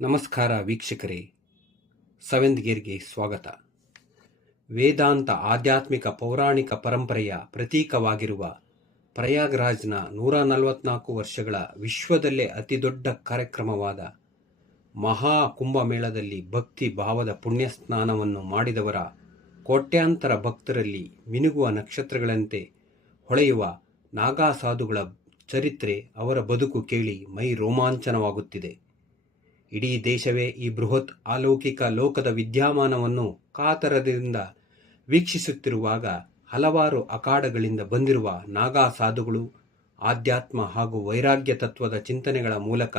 ನಮಸ್ಕಾರ ವೀಕ್ಷಕರೇ. ಸವೆಂದ್ಗೇರ್ಗೆ ಸ್ವಾಗತ. ವೇದಾಂತ ಆಧ್ಯಾತ್ಮಿಕ ಪೌರಾಣಿಕ ಪರಂಪರೆಯ ಪ್ರತೀಕವಾಗಿರುವ ಪ್ರಯಾಗ್ರಾಜ್ನ ನೂರ ನಲವತ್ನಾಲ್ಕು ವರ್ಷಗಳ ವಿಶ್ವದಲ್ಲೇ ಅತಿದೊಡ್ಡ ಕಾರ್ಯಕ್ರಮವಾದ ಮಹಾ ಕುಂಭಮೇಳದಲ್ಲಿ ಭಕ್ತಿ ಭಾವದ ಪುಣ್ಯಸ್ನಾನವನ್ನು ಮಾಡಿದವರ ಕೋಟ್ಯಾಂತರ ಭಕ್ತರಲ್ಲಿ ಮಿನುಗುವ ನಕ್ಷತ್ರಗಳಂತೆ ಹೊಳೆಯುವ ನಾಗಾ ಸಾಧುಗಳ ಚರಿತ್ರೆ ಅವರ ಬದುಕು ಕೇಳಿ ಮೈ ರೋಮಾಂಚನವಾಗುತ್ತಿದೆ. ಇಡೀ ದೇಶವೇ ಈ ಬೃಹತ್ ಅಲೌಕಿಕ ಲೋಕದ ವಿದ್ಯಮಾನವನ್ನು ಕಾತರದಿಂದ ವೀಕ್ಷಿಸುತ್ತಿರುವಾಗ ಹಲವಾರು ಅಖಾಡಗಳಿಂದ ಬಂದಿರುವ ನಾಗಾ ಸಾಧುಗಳು ಆಧ್ಯಾತ್ಮ ಹಾಗೂ ವೈರಾಗ್ಯ ತತ್ವದ ಚಿಂತನೆಗಳ ಮೂಲಕ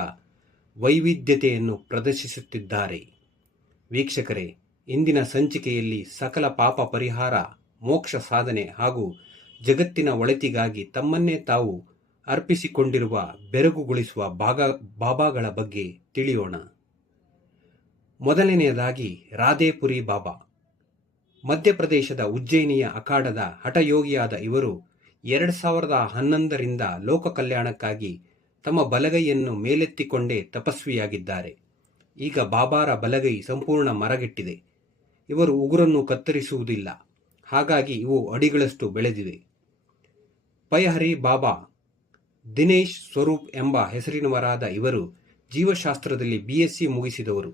ವೈವಿಧ್ಯತೆಯನ್ನು ಪ್ರದರ್ಶಿಸುತ್ತಿದ್ದಾರೆ. ವೀಕ್ಷಕರೇ, ಇಂದಿನ ಸಂಚಿಕೆಯಲ್ಲಿ ಸಕಲ ಪಾಪ ಪರಿಹಾರ, ಮೋಕ್ಷ ಸಾಧನೆ ಹಾಗೂ ಜಗತ್ತಿನ ಒಳಿತಿಗಾಗಿ ತಮ್ಮನ್ನೇ ತಾವು ಅರ್ಪಿಸಿಕೊಂಡಿರುವ, ಬೆರಗುಗೊಳಿಸುವ ಭಾಗ, ಬಾಬಾಗಳ ಬಗ್ಗೆ ತಿಳಿಯೋಣ. ಮೊದಲನೆಯದಾಗಿ, ರಾಧೇಪುರಿ ಬಾಬಾ. ಮಧ್ಯಪ್ರದೇಶದ ಉಜ್ಜಯಿನಿಯ ಅಖಾಡದ ಹಠಯೋಗಿಯಾದ ಇವರು ಎರಡು ಸಾವಿರದ ಹನ್ನೊಂದರಿಂದ ಲೋಕ ಕಲ್ಯಾಣಕ್ಕಾಗಿ ತಮ್ಮ ಬಲಗೈಯನ್ನು ಮೇಲೆತ್ತಿಕೊಂಡೇ ತಪಸ್ವಿಯಾಗಿದ್ದಾರೆ. ಈಗ ಬಾಬಾರ ಬಲಗೈ ಸಂಪೂರ್ಣ ಮರಗೆಟ್ಟಿದೆ. ಇವರು ಉಗುರನ್ನು ಕತ್ತರಿಸುವುದಿಲ್ಲ. ಹಾಗಾಗಿ ಇವು ಅಡಿಗಳಷ್ಟು ಬೆಳೆದಿವೆ. ಪಯಹರಿ ಬಾಬಾ ದಿನೇಶ್ ಸ್ವರೂಪ್ ಎಂಬ ಹೆಸರಿನವರಾದ ಇವರು ಜೀವಶಾಸ್ತ್ರದಲ್ಲಿ ಬಿಎಸ್ಸಿ ಮುಗಿಸಿದವರು.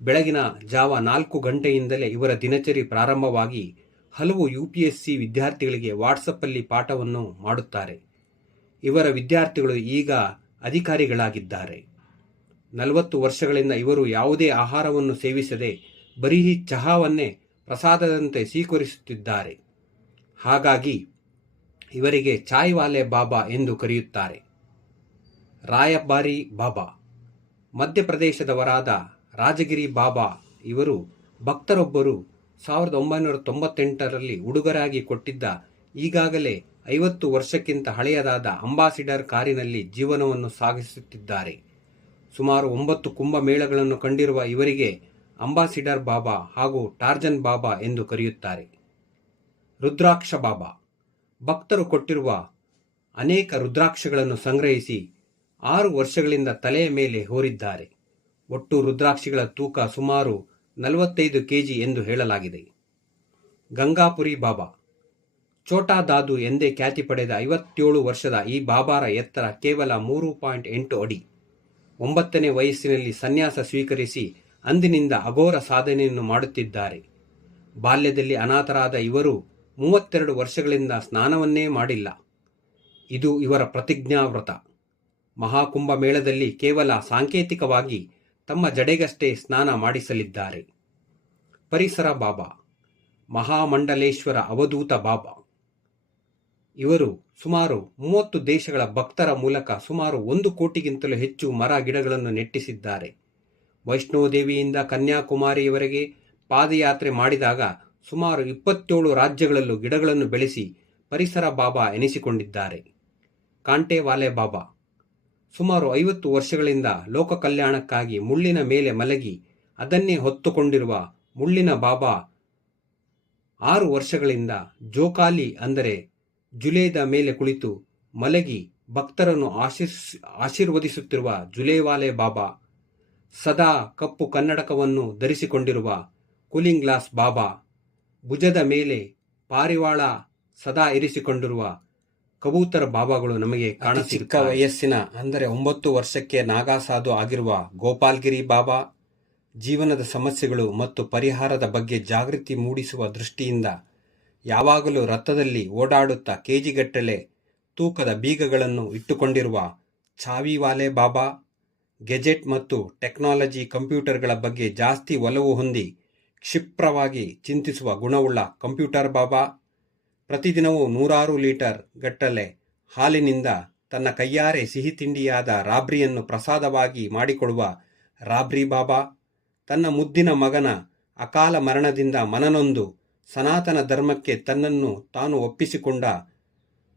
ಬೆಳಗಿನ ಜಾವ ನಾಲ್ಕು ಗಂಟೆಯಿಂದಲೇ ಇವರ ದಿನಚರಿ ಪ್ರಾರಂಭವಾಗಿ ಹಲವು ಯುಪಿಎಸ್ಸಿ ವಿದ್ಯಾರ್ಥಿಗಳಿಗೆ ವಾಟ್ಸಪ್ಪಲ್ಲಿ ಪಾಠವನ್ನು ಮಾಡುತ್ತಾರೆ. ಇವರ ವಿದ್ಯಾರ್ಥಿಗಳು ಈಗ ಅಧಿಕಾರಿಗಳಾಗಿದ್ದಾರೆ. ನಲವತ್ತು ವರ್ಷಗಳಿಂದ ಇವರು ಯಾವುದೇ ಆಹಾರವನ್ನು ಸೇವಿಸದೆ ಬರೀ ಚಹಾವನ್ನೇ ಪ್ರಸಾದದಂತೆ ಸ್ವೀಕರಿಸುತ್ತಿದ್ದಾರೆ. ಹಾಗಾಗಿ ಇವರಿಗೆ ಚಾಯ್ವಾಲೆ ಬಾಬಾ ಎಂದು ಕರೆಯುತ್ತಾರೆ. ರಾಯಬಾರಿ ಬಾಬಾ. ಮಧ್ಯಪ್ರದೇಶದವರಾದ ರಾಜಗಿರಿ ಬಾಬಾ ಇವರು ಭಕ್ತರೊಬ್ಬರು ಸಾವಿರದ ಒಂಬೈನೂರ ತೊಂಬತ್ತೆಂಟರಲ್ಲಿ ಉಡುಗರಾಗಿ ಕೊಟ್ಟಿದ್ದ ಈಗಾಗಲೇ ಐವತ್ತು ವರ್ಷಕ್ಕಿಂತ ಹಳೆಯದಾದ ಅಂಬಾಸಿಡರ್ ಕಾರಿನಲ್ಲಿ ಜೀವನವನ್ನು ಸಾಗಿಸುತ್ತಿದ್ದಾರೆ. ಸುಮಾರು ಒಂಬತ್ತು ಕುಂಭಮೇಳಗಳನ್ನು ಕಂಡಿರುವ ಇವರಿಗೆ ಅಂಬಾಸಿಡರ್ ಬಾಬಾ ಹಾಗೂ ಟಾರ್ಜನ್ ಬಾಬಾ ಎಂದು ಕರೆಯುತ್ತಾರೆ. ರುದ್ರಾಕ್ಷ ಬಾಬಾ. ಭಕ್ತರು ಕೊಟ್ಟಿರುವ ಅನೇಕ ರುದ್ರಾಕ್ಷಗಳನ್ನು ಸಂಗ್ರಹಿಸಿ ಆರು ವರ್ಷಗಳಿಂದ ತಲೆಯ ಮೇಲೆ ಹೋರಿದ್ದಾರೆ. ಒಟ್ಟು ರುದ್ರಾಕ್ಷಿಗಳ ತೂಕ ಸುಮಾರು ನಲವತ್ತೈದು ಕೆಜಿ ಎಂದು ಹೇಳಲಾಗಿದೆ. ಗಂಗಾಪುರಿ ಬಾಬಾ. ಚೋಟಾ ದಾದು ಎಂದೇ ಖ್ಯಾತಿ ಪಡೆದ ಐವತ್ತೇಳು ವರ್ಷದ ಈ ಬಾಬಾರ ಎತ್ತರ ಕೇವಲ ಮೂರು ಪಾಯಿಂಟ್ ಎಂಟು ಅಡಿ. ಒಂಬತ್ತನೇ ವಯಸ್ಸಿನಲ್ಲಿ ಸನ್ಯಾಸ ಸ್ವೀಕರಿಸಿ ಅಂದಿನಿಂದ ಅಘೋರ ಸಾಧನೆಯನ್ನು ಮಾಡುತ್ತಿದ್ದಾರೆ. ಬಾಲ್ಯದಲ್ಲಿ ಅನಾಥರಾದ ಇವರು ಮೂವತ್ತೆರಡು ವರ್ಷಗಳಿಂದ ಸ್ನಾನವನ್ನೇ ಮಾಡಿಲ್ಲ. ಇದು ಇವರ ಪ್ರತಿಜ್ಞಾವ್ರತ. ಮಹಾಕುಂಭ ಮೇಳದಲ್ಲಿ ಕೇವಲ ಸಾಂಕೇತಿಕವಾಗಿ ತಮ್ಮ ಜಡೆಗಷ್ಟೇ ಸ್ನಾನ ಮಾಡಿಸಲಿದ್ದಾರೆ. ಪರಿಸರ ಬಾಬಾ. ಮಹಾಮಂಡಲೇಶ್ವರ ಅವಧೂತ ಬಾಬಾ. ಇವರು ಸುಮಾರು ಮೂವತ್ತು ದೇಶಗಳ ಭಕ್ತರ ಮೂಲಕ ಸುಮಾರು ಒಂದು ಕೋಟಿಗಿಂತಲೂ ಹೆಚ್ಚು ಮರ ಗಿಡಗಳನ್ನು ನೆಟ್ಟಿಸಿದ್ದಾರೆ. ವೈಷ್ಣೋದೇವಿಯಿಂದ ಕನ್ಯಾಕುಮಾರಿಯವರೆಗೆ ಪಾದಯಾತ್ರೆ ಮಾಡಿದಾಗ ಸುಮಾರು ಇಪ್ಪತ್ತೇಳು ರಾಜ್ಯಗಳಲ್ಲೂ ಗಿಡಗಳನ್ನು ಬೆಳೆಸಿ ಪರಿಸರ ಬಾಬಾ ಎನಿಸಿಕೊಂಡಿದ್ದಾರೆ. ಕಾಂಟೆವಾಲೆ ಬಾಬಾ. ಸುಮಾರು ಐವತ್ತು ವರ್ಷಗಳಿಂದ ಲೋಕ ಕಲ್ಯಾಣಕ್ಕಾಗಿ ಮುಳ್ಳಿನ ಮೇಲೆ ಮಲಗಿ ಅದನ್ನೇ ಹೊತ್ತುಕೊಂಡಿರುವ ಮುಳ್ಳಿನ ಬಾಬಾ ಆರು ವರ್ಷಗಳಿಂದ ಜೋಕಾಲಿ ಅಂದರೆ ಜುಲೇದ ಮೇಲೆ ಕುಳಿತು ಮಲಗಿ ಭಕ್ತರನ್ನು ಆಶೀರ್ಸ್ ಆಶೀರ್ವದಿಸುತ್ತಿರುವ ಜುಲೇವಾಲೆ ಬಾಬಾ. ಸದಾ ಕಪ್ಪು ಕನ್ನಡಕವನ್ನು ಧರಿಸಿಕೊಂಡಿರುವ ಕೂಲಿಂಗ್ ಗ್ಲಾಸ್ ಬಾಬಾ. ಭುಜದ ಮೇಲೆ ಪಾರಿವಾಳ ಸದಾ ಇರಿಸಿಕೊಂಡಿರುವ ಕಬೂತರ ಬಾಬಾಗಳು ನಮಗೆ ಕಾಣ ಚಿಕ್ಕ ವಯಸ್ಸಿನ ಅಂದರೆ ಒಂಬತ್ತು ವರ್ಷಕ್ಕೆ ನಾಗಾಸಾಧು ಆಗಿರುವ ಗೋಪಾಲ್ಗಿರಿ ಬಾಬಾ ಜೀವನದ ಸಮಸ್ಯೆಗಳು ಮತ್ತು ಪರಿಹಾರದ ಬಗ್ಗೆ ಜಾಗೃತಿ ಮೂಡಿಸುವ ದೃಷ್ಟಿಯಿಂದ ಯಾವಾಗಲೂ ರಥದಲ್ಲಿ ಓಡಾಡುತ್ತಾ ಕೆಜಿಗಟ್ಟಲೆ ತೂಕದ ಬೀಗಗಳನ್ನು ಇಟ್ಟುಕೊಂಡಿರುವ ಚಾವಿವಾಲೆ ಬಾಬಾ ಗೆಜೆಟ್ ಮತ್ತು ಟೆಕ್ನಾಲಜಿ ಕಂಪ್ಯೂಟರ್ಗಳ ಬಗ್ಗೆ ಜಾಸ್ತಿ ಒಲವು ಹೊಂದಿ ಕ್ಷಿಪ್ರವಾಗಿ ಚಿಂತಿಸುವ ಗುಣವುಳ್ಳ ಕಂಪ್ಯೂಟರ್ ಬಾಬಾ ಪ್ರತಿದಿನವೂ ನೂರಾರು ಲೀಟರ್ ಗಟ್ಟಲೆ ಹಾಲಿನಿಂದ ತನ್ನ ಕೈಯಾರೆ ಸಿಹಿ ತಿಂಡಿಯಾದ ರಾಬ್ರಿಯನ್ನು ಪ್ರಸಾದವಾಗಿ ಮಾಡಿಕೊಡುವ ರಾಬ್ರಿ ಬಾಬಾ, ತನ್ನ ಮುದ್ದಿನ ಮಗನ ಅಕಾಲ ಮರಣದಿಂದ ಮನನೊಂದು ಸನಾತನ ಧರ್ಮಕ್ಕೆ ತನ್ನನ್ನು ತಾನು ಒಪ್ಪಿಸಿಕೊಂಡ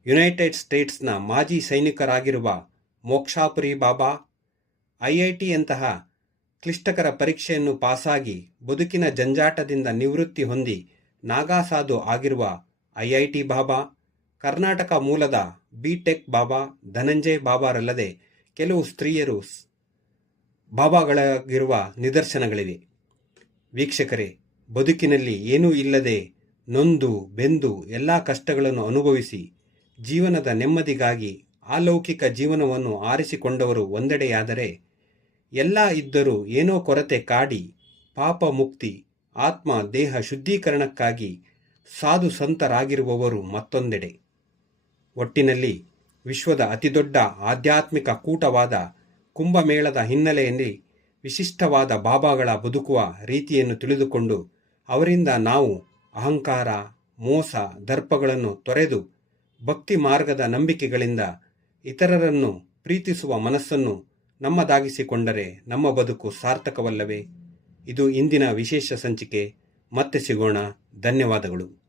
ಯುನೈಟೆಡ್ ಸ್ಟೇಟ್ಸ್ನ ಮಾಜಿ ಸೈನಿಕರಾಗಿರುವ ಮೋಕ್ಷಾಪುರಿ ಬಾಬಾ ಐಐಟಿಯಂತಹ ಕ್ಲಿಷ್ಟಕರ ಪರೀಕ್ಷೆಯನ್ನು ಪಾಸಾಗಿ ಬದುಕಿನ ಜಂಜಾಟದಿಂದ ನಿವೃತ್ತಿ ಹೊಂದಿ ನಾಗಾಸಾಧು ಆಗಿರುವ ಐಐಟಿ ಬಾಬಾ, ಕರ್ನಾಟಕ ಮೂಲದ ಬಿಟೆಕ್ ಬಾಬಾ, ಧನಂಜಯ್ ಬಾಬಾರಲ್ಲದೆ ಕೆಲವು ಸ್ತ್ರೀಯರು ಬಾಬಾಗಳಾಗಿರುವ ನಿದರ್ಶನಗಳಿವೆ. ವೀಕ್ಷಕರೇ, ಬದುಕಿನಲ್ಲಿ ಏನೂ ಇಲ್ಲದೆ ನೊಂದು ಬೆಂದು ಎಲ್ಲ ಕಷ್ಟಗಳನ್ನು ಅನುಭವಿಸಿ ಜೀವನದ ನೆಮ್ಮದಿಗಾಗಿ ಅಲೌಕಿಕ ಜೀವನವನ್ನು ಆರಿಸಿಕೊಂಡವರು ಒಂದೆಡೆಯಾದರೆ ಎಲ್ಲ ಇದ್ದರೂ ಏನೋ ಕೊರತೆ ಕಾಡಿ, ಪಾಪ ಮುಕ್ತಿ, ಆತ್ಮ ದೇಹ ಶುದ್ಧೀಕರಣಕ್ಕಾಗಿ ಸಾಧು ಸಂತರಾಗಿರುವವರು ಮತ್ತೊಂದೆಡೆ. ಒಟ್ಟಿನಲ್ಲಿ ವಿಶ್ವದ ಅತಿದೊಡ್ಡ ಆಧ್ಯಾತ್ಮಿಕ ಕೂಟವಾದ ಕುಂಭಮೇಳದ ಹಿನ್ನೆಲೆಯಲ್ಲಿ ವಿಶಿಷ್ಟವಾದ ಬಾಬಾಗಳ ಬದುಕುವ ರೀತಿಯನ್ನು ತಿಳಿದುಕೊಂಡು ಅವರಿಂದ ನಾವು ಅಹಂಕಾರ, ಮೋಸ, ದರ್ಪಗಳನ್ನು ತೊರೆದು ಭಕ್ತಿ ಮಾರ್ಗದ ನಂಬಿಕೆಗಳಿಂದ ಇತರರನ್ನು ಪ್ರೀತಿಸುವ ಮನಸ್ಸನ್ನು ನಮ್ಮದಾಗಿಸಿಕೊಂಡರೆ ನಮ್ಮ ಬದುಕು ಸಾರ್ಥಕವಲ್ಲವೇ? ಇದು ಇಂದಿನ ವಿಶೇಷ ಸಂಚಿಕೆ. ಮತ್ತೆ ಸಿಗೋಣ. ಧನ್ಯವಾದಗಳು.